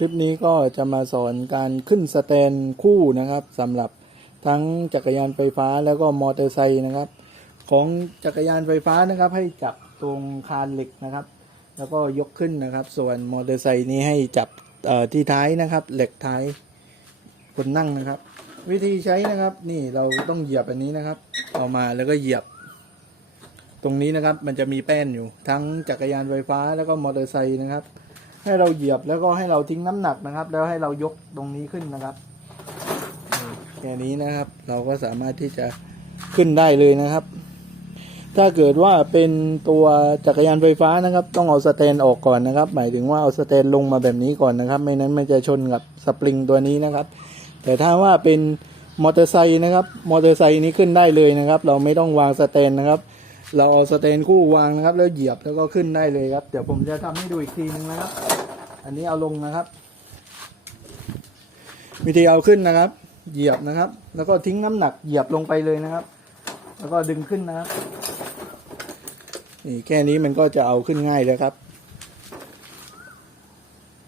คลิปนี้ก็จะมาสอนการขึ้นสแตนคู่นะครับสำหรับทั้งจักรยานไฟฟ้าแล้วก็มอเตอร์ไซค์นะครับ ของจักรยานไฟฟ้านะครับ ให้จับตรงคานเหล็กนะครับ แล้วก็ยกขึ้นนะครับ ส่วนมอเตอร์ไซค์นี้ให้จับที่ท้ายนะครับ เหล็กท้ายคนนั่งนะครับ วิธีใช้นะครับนี่เราต้องเหยียบอันนี้นะครับเอามาแล้วก็เหยียบ ตรงนี้นะครับมันจะมีแป้นอยู่ทั้งจักรยานไฟฟ้าแล้วก็มอเตอร์ไซค์นะครับ ให้เราเหยียบแล้วก็ให้เราทิ้งน้ำหนักนะครับ แล้วให้เรายกตรงนี้ขึ้นนะครับแค่นี้นะครับ เราก็สามารถที่จะขึ้นได้เลยนะครับ ถ้าเกิดว่าเป็นตัวจักรยานไฟฟ้านะครับ ต้องเอาสแตนออกก่อนนะครับ หมายถึงว่าเอาสแตนลงมาแบบนี้ก่อนนะครับ ไม่นั้นมันจะชนกับสปริงตัวนี้นะครับ แต่ถ้าว่าเป็นมอเตอร์ไซค์นะครับ มอเตอร์ไซค์นี้ขึ้นได้เลยนะครับ เราไม่ต้องวางสแตนนะครับ เราเอาสเตนคู่วางนะครับ แล้วเหยียบแล้วก็ขึ้นได้เลยครับ เดี๋ยวผมจะทำให้ดูอีกทีนึงนะครับ อันนี้เอาลงนะครับ วิธีเอาขึ้นนะครับ เหยียบนะครับ แล้วก็ทิ้งน้ำหนักเหยียบลงไปเลยนะครับ แล้วก็ดึงขึ้นนะครับนี่แค่นี้มันก็จะเอาขึ้นง่ายแล้วครับ